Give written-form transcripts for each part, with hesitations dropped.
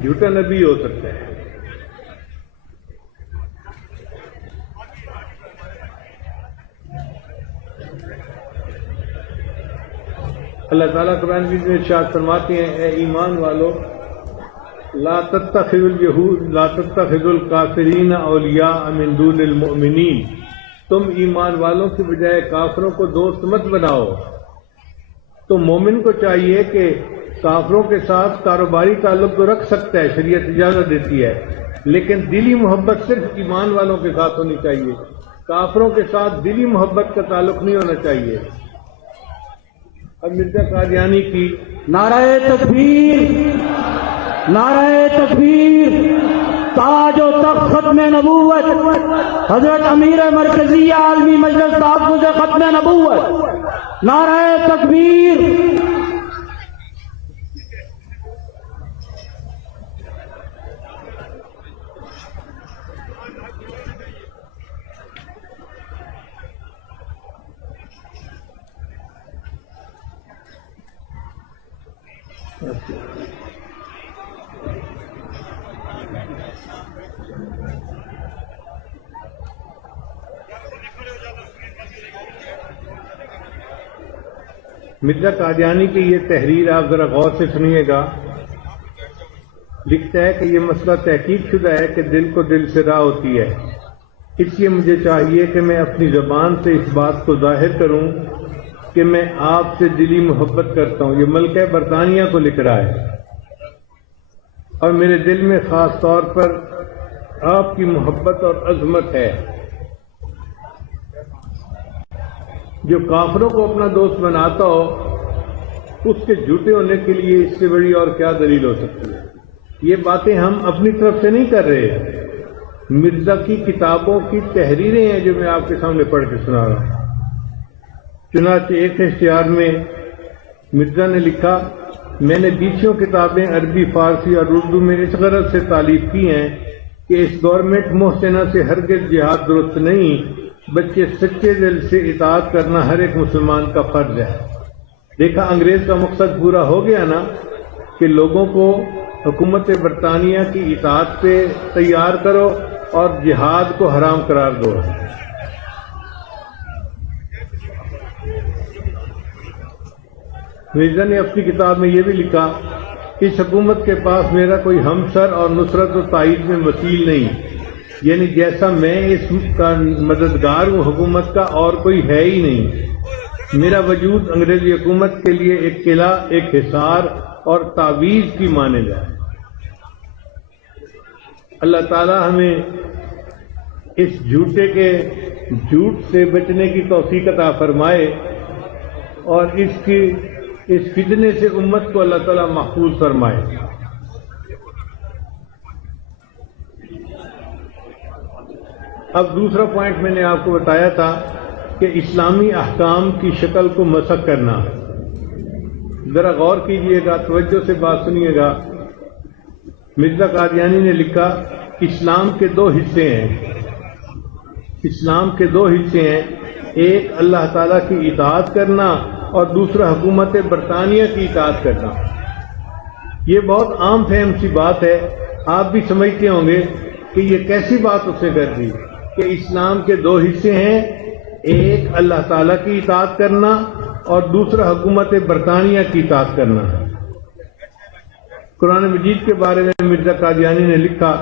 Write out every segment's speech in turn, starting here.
جھوٹا نبی ہو سکتا ہے. اللہ تعالیٰ قرآن میں ارشاد فرماتے ہیں اے ایمان والو لا تتخذوا الکافرین اولیاء من دون المؤمنین، تم ایمان والوں کی بجائے کافروں کو دوست مت بناؤ. تو مومن کو چاہیے کہ کافروں کے ساتھ کاروباری تعلق تو رکھ سکتا ہے، شریعت اجازت دیتی ہے، لیکن دلی محبت صرف ایمان والوں کے ساتھ ہونی چاہیے. کافروں کے ساتھ دلی محبت کا تعلق نہیں ہونا چاہیے. اب مرزا قادیانی کی نعرہ تکبیر، نعرہ تکبیر، تاج و تخت ختم نبوت حضرت امیر مرکزی عالمی مجلس تحفظ ختم نبوت، نعرہ تکبیر. مرزا قادیانی کی یہ تحریر آپ ذرا غور سے سنیے گا. لکھتا ہے کہ یہ مسئلہ تحقیق شدہ ہے کہ دل کو دل سے راہ ہوتی ہے، اس لیے مجھے چاہیے کہ میں اپنی زبان سے اس بات کو ظاہر کروں کہ میں آپ سے دلی محبت کرتا ہوں. یہ ملکہ برطانیہ کو لکھ رہا ہے، اور میرے دل میں خاص طور پر آپ کی محبت اور عظمت ہے. جو کافروں کو اپنا دوست بناتا ہو اس کے جھوٹے ہونے کے لیے اس سے بڑی اور کیا دلیل ہو سکتی ہے. یہ باتیں ہم اپنی طرف سے نہیں کر رہے، مرزا کی کتابوں کی تحریریں ہیں جو میں آپ کے سامنے پڑھ کے سنا رہا ہوں. چنانچہ ایک اشتہار میں مرزا نے لکھا میں نے 20 کتابیں عربی، فارسی اور اردو میں اس غرض سے تالیف کی ہیں کہ اس گورنمنٹ محسنہ سے ہرگز جہاد درست نہیں، بچے سچے دل سے اطاعت کرنا ہر ایک مسلمان کا فرض ہے. دیکھا انگریز کا مقصد پورا ہو گیا نا کہ لوگوں کو حکومت برطانیہ کی اطاعت پہ تیار کرو اور جہاد کو حرام قرار دو. مرزا نے اپنی کتاب میں یہ بھی لکھا اس حکومت کے پاس میرا کوئی ہمسر اور نصرت و تائید میں وکیل نہیں، یعنی جیسا میں اس کا مددگار ہوں حکومت کا اور کوئی ہے ہی نہیں. میرا وجود انگریزی حکومت کے لیے ایک قلعہ، ایک حصار اور تعویذ کی مانند ہے. اللہ تعالی ہمیں اس جھوٹ سے بچنے کی توفیق عطا فرمائے، اور اس فتنے سے امت کو اللہ تعالی محفوظ فرمائے. اب دوسرا پوائنٹ میں نے آپ کو بتایا تھا کہ اسلامی احکام کی شکل کو مسخ کرنا. ذرا غور کیجئے گا، توجہ سے بات سنیے گا. مرزا قادیانی نے لکھا اسلام کے 2 حصے ہیں. اسلام کے 2 حصے ہیں، ایک اللہ تعالیٰ کی اطاعت کرنا اور دوسرا حکومت برطانیہ کی اطاعت کرنا. یہ بہت عام فہم سی بات ہے، آپ بھی سمجھتے ہوں گے کہ یہ کیسی بات اس نے کر دی کہ اسلام کے 2 حصے ہیں، ایک اللہ تعالیٰ کی اطاعت کرنا اور دوسرا حکومت برطانیہ کی اطاعت کرنا. قرآن مجید کے بارے میں مرزا قادیانی نے لکھا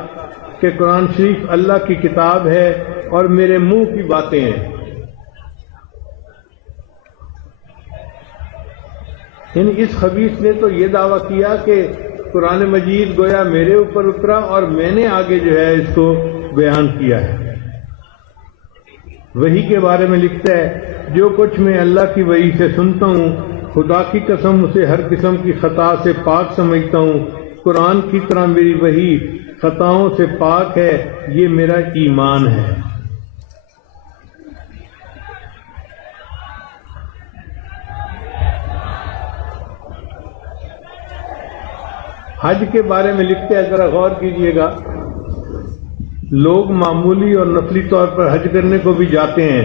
کہ قرآن شریف اللہ کی کتاب ہے اور میرے منہ کی باتیں ہیں. یعنی اس خبیث نے تو یہ دعویٰ کیا کہ قرآن مجید گویا میرے اوپر اترا اور میں نے آگے جو ہے اس کو بیان کیا ہے. وحی کے بارے میں لکھتا ہے جو کچھ میں اللہ کی وحی سے سنتا ہوں خدا کی قسم اسے ہر قسم کی خطا سے پاک سمجھتا ہوں. قرآن کی طرح میری وحی خطاؤں سے پاک ہے، یہ میرا ایمان ہے. حج کے بارے میں لکھتے ہیں، ذرا غور کیجئے گا. لوگ معمولی اور نفلی طور پر حج کرنے کو بھی جاتے ہیں،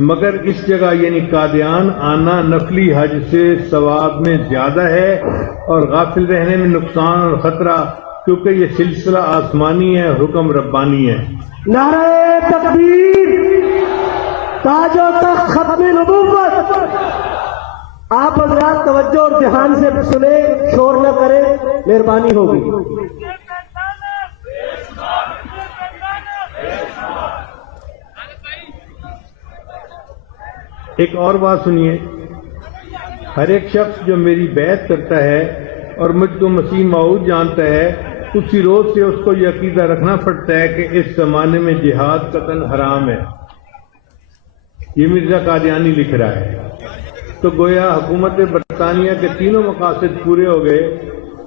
مگر اس جگہ یعنی قادیان آنا نفلی حج سے ثواب میں زیادہ ہے اور غافل رہنے میں نقصان اور خطرہ، کیونکہ یہ سلسلہ آسمانی ہے، حکم ربانی ہے۔ نعرہ تکبیر، تاج و تخت ختم نبوت۔ آپ حضرات توجہ اور دھیان سے سنیں، شور نہ کریں، مہربانی ہوگی۔ ایک اور بات سنیے، ہر ایک شخص جو میری بیعت کرتا ہے اور مجھ کو مسیح موعود جانتا ہے، اسی روز سے اس کو یہ عقیدہ رکھنا پڑتا ہے کہ اس زمانے میں جہاد قطعاً حرام ہے۔ یہ مرزا قادیانی لکھ رہا ہے۔ تو گویا حکومت برطانیہ کے تینوں مقاصد پورے ہو گئے۔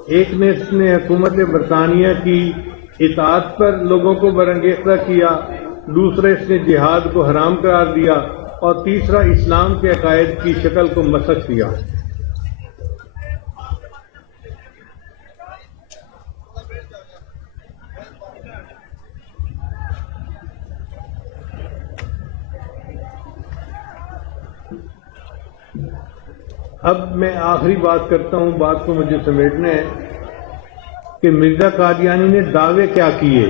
ایک نے اس نے حکومت برطانیہ کی اطاعت پر لوگوں کو برانگیختہ کیا، دوسرا اس نے جہاد کو حرام قرار دیا، اور تیسرا اسلام کے عقائد کی شکل کو مسخ کیا۔ اب میں آخری بات کرتا ہوں، بات کو مجھے سمیٹنا ہے کہ مرزا قادیانی نے دعوے کیا کیے۔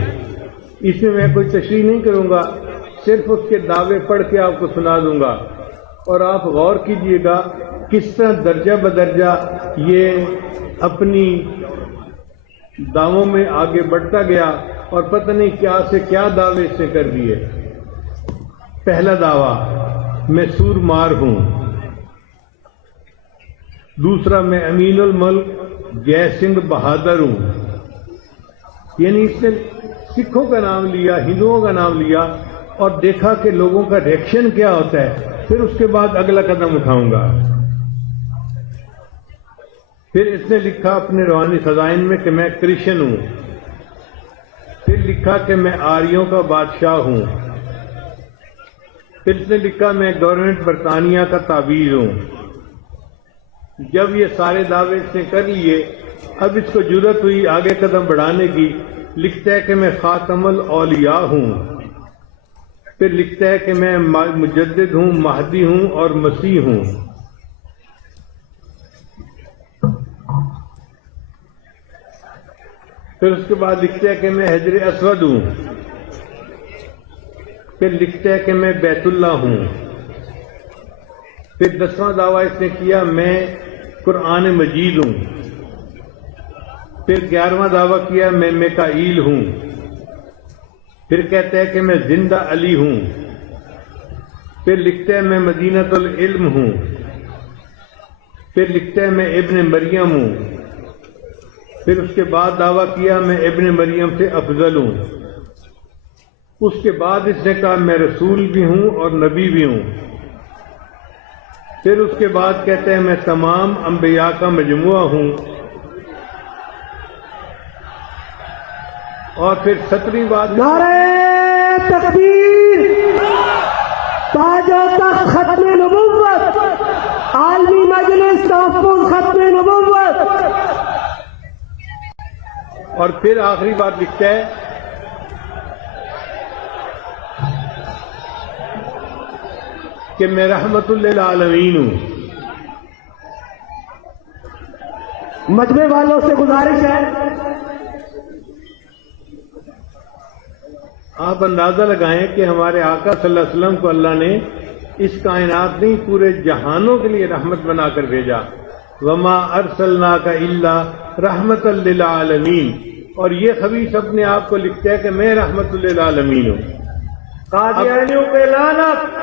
اس میں کوئی تشریح نہیں کروں گا، صرف اس کے دعوے پڑھ کے آپ کو سنا دوں گا، اور آپ غور کیجئے گا کس طرح درجہ بدرجہ یہ اپنی دعووں میں آگے بڑھتا گیا، اور پتہ نہیں کیا سے کیا دعوے اس نے کر دیے۔ پہلا دعویٰ، میں سور مار ہوں۔ دوسرا، میں امین الملک جے سنگھ بہادر ہوں۔ یعنی اس نے سکھوں کا نام لیا، ہندوؤں کا نام لیا، اور دیکھا کہ لوگوں کا ریئیکشن کیا ہوتا ہے، پھر اس کے بعد اگلا قدم اٹھاؤں گا۔ پھر اس نے لکھا اپنے روحانی خزائن میں کہ میں کرشچن ہوں۔ پھر لکھا کہ میں آریوں کا بادشاہ ہوں۔ پھر اس نے لکھا میں گورنمنٹ برطانیہ کا تعویذ ہوں۔ جب یہ سارے دعوے اس نے کر لیے، اب اس کو جرأت ہوئی آگے قدم بڑھانے کی۔ لکھتا ہے کہ میں خاتم الاولیاء ہوں۔ پھر لکھتا ہے کہ میں مجدد ہوں، مہدی ہوں اور مسیح ہوں۔ پھر اس کے بعد لکھتا ہے کہ میں حجر اسود ہوں۔ پھر لکھتا ہے کہ میں بیت اللہ ہوں۔ پھر 10واں دعویٰ اس نے کیا میں قرآن مجید ہوں۔ پھر 11واں دعویٰ کیا میں میکائیل ہوں۔ پھر کہتا ہے کہ میں زندہ علی ہوں۔ پھر لکھتا ہے میں مدینۃ العلم ہوں۔ پھر لکھتا ہے میں ابن مریم ہوں۔ پھر اس کے بعد دعویٰ کیا میں ابن مریم سے افضل ہوں۔ اس کے بعد اس نے کہا میں رسول بھی ہوں اور نبی بھی ہوں۔ پھر اس کے بعد کہتے ہیں میں تمام انبیاء کا مجموعہ ہوں۔ اور پھر 7ویں بات، نعرہ تکبیر، تاج و تخت ختم نبوت، عالمی مجلس تحفظ ختم نبوت۔ اور پھر آخری بات لکھتا ہے کہ میں رحمت للعالمین ہوں۔ مجمع والوں سے گزارش ہے، آپ اندازہ لگائیں کہ ہمارے آقا صلی اللہ علیہ وسلم کو اللہ نے اس کائنات نہیں پورے جہانوں کے لیے رحمت بنا کر بھیجا۔ وما ارسلناک الا رحمت للعالمین۔ اور یہ خبیث اپنے آپ کو لکھتا ہے کہ میں رحمت للعالمین ہوں۔ قادیانیوں پہ لعنت،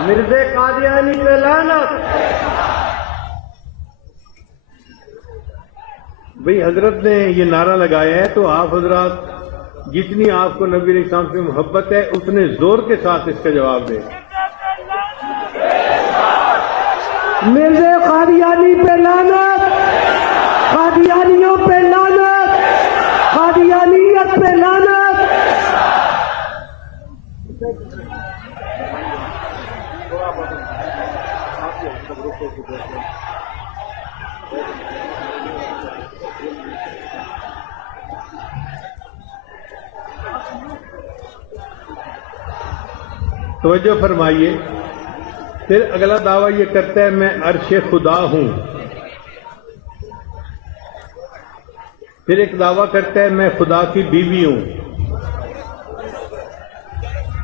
مرزا قادیانی پہ لعنت۔ بھئی حضرت نے یہ نعرہ لگایا ہے تو آپ حضرات جتنی آپ کو نبی علیہ السلام سے محبت ہے اتنے زور کے ساتھ اس کا جواب دیں۔ مرزا قادیانی پہ لعنت، قادیانیوں پہ لعنت، قادیانیت پہ لعنت۔ توجہ فرمائیے. پھر اگلا دعویٰ یہ کرتا ہے میں عرش خدا ہوں. پھر ایک دعویٰ کرتا ہے میں خدا کی بیوی ہوں.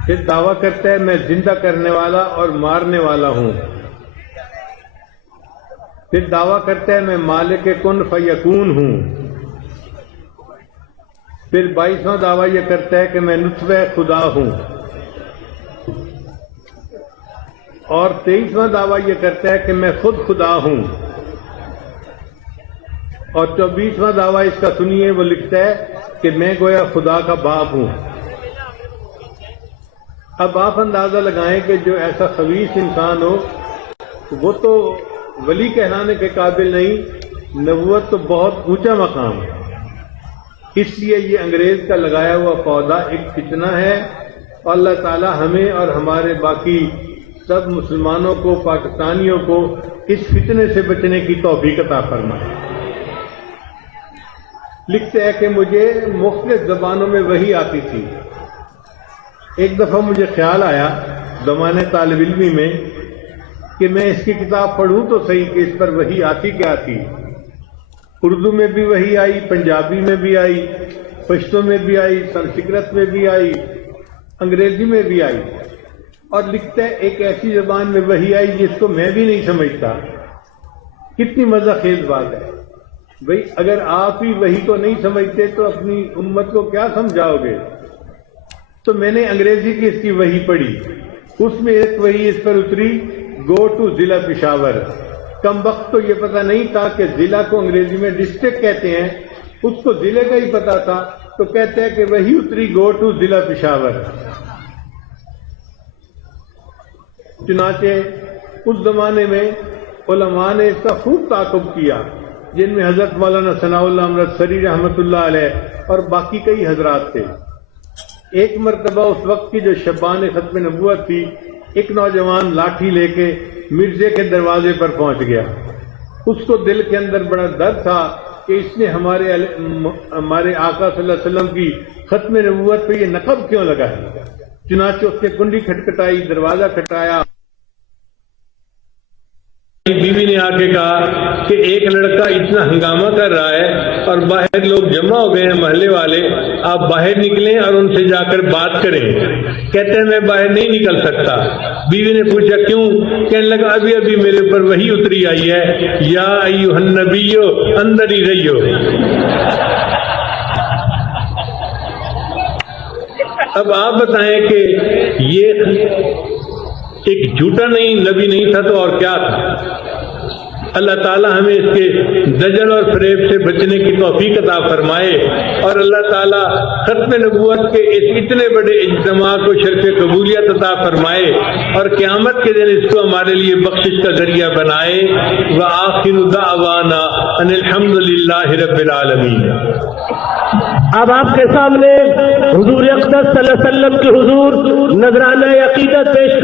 پھر دعویٰ کرتا ہے میں زندہ کرنے والا اور مارنے والا ہوں. پھر دعویٰ کرتا ہے میں مالک کن فیکون ہوں. پھر 22واں دعویٰ یہ کرتا ہے کہ میں نطفہ خدا ہوں. اور 23واں دعویٰ یہ کرتا ہے کہ میں خود خدا ہوں. اور 24واں دعویٰ اس کا سنیے، وہ لکھتا ہے کہ میں گویا خدا کا باپ ہوں. اب آپ اندازہ لگائیں کہ جو ایسا خبیث انسان ہو وہ تو ولی کہلانے کے قابل نہیں، نبوت تو بہت اونچا مقام ہے. اس لیے یہ انگریز کا لگایا ہوا پودا ایک فتنہ ہے. اور اللہ تعالی ہمیں اور ہمارے باقی سب مسلمانوں کو، پاکستانیوں کو اس فتنے سے بچنے کی توفیق عطا فرمائے. لکھتے ہیں کہ مجھے مختلف زبانوں میں وحی آتی تھی. ایک دفعہ مجھے خیال آیا زمانے طالب علمی میں کہ میں اس کی کتاب پڑھوں تو صحیح کہ اس پر وحی آتی کیا تھی. اردو میں بھی وحی آئی، پنجابی میں بھی آئی، پشتو میں بھی آئی، سنسکرت میں بھی آئی، انگریزی میں بھی آئی. اور لکھتا ہے ایک ایسی زبان میں وحی آئی جس کو میں بھی نہیں سمجھتا. کتنی مزہ خیز بات ہے بھئی. اگر آپ ہی وحی کو نہیں سمجھتے تو اپنی امت کو کیا سمجھاؤ گے؟ تو میں نے انگریزی کی اس کی وحی پڑھی. اس میں ایک وحی اس پر اتری، گو ٹو ضلع پشاور. کم وقت تو یہ پتہ نہیں تھا کہ ضلع کو انگریزی میں ڈسٹرکٹ کہتے ہیں، اس کو ضلع کا ہی پتا تھا. تو کہتے ہیں کہ وہی اتری، گو ٹو ضلع پشاور. چنانچہ اس زمانے میں علماء نے اس کا خوب تعاقب کیا، جن میں حضرت مولانا ثناء اللہ امرتسری رحمۃ اللہ علیہ اور باقی کئی حضرات تھے. ایک مرتبہ اس وقت کی جو شبان ختم نبوت تھی، ایک نوجوان لاٹھی لے کے مرزے کے دروازے پر پہنچ گیا. اس کو دل کے اندر بڑا درد تھا کہ اس نے ہمارے آقا صلی اللہ علیہ وسلم کی ختم نبوت پہ یہ نقب کیوں لگا ہے. چنانچہ اس نے کنڈی کھٹکھٹائی، دروازہ کھٹایا. بیوی نے آ کے کہا کہ ایک لڑکا اتنا ہنگامہ کر رہا ہے اور باہر لوگ جمع ہو گئے ہیں محلے والے، آپ باہر نکلیں اور ان سے جا کر بات کریں. کہتے ہیں میں باہر نہیں نکل سکتا. بیوی نے پوچھا کیوں؟ کہنے لگا ابھی ابھی میرے اوپر وحی اتری آئی ہے، یا ایھا النبی اندر ہی رہیو. اب آپ بتائیں کہ یہ ایک جھوٹا نہیں نبی نہیں تھا تو اور کیا تھا؟ اللہ تعالیٰ ہمیں اس کے دجل اور فریب سے بچنے کی توفیق عطا فرمائے، اور اللہ تعالیٰ ختم نبوت کے اس اتنے بڑے اجتماع کو شرف قبولیت عطا فرمائے اور قیامت کے دن اس کو ہمارے لیے بخشش کا ذریعہ بنائے. وآخر دعوانا ان الحمد للہ رب العالمین. اب آپ کے سامنے حضور اقدس صلی اللہ علیہ وسلم کے حضور نذرانہ عقیدت پیش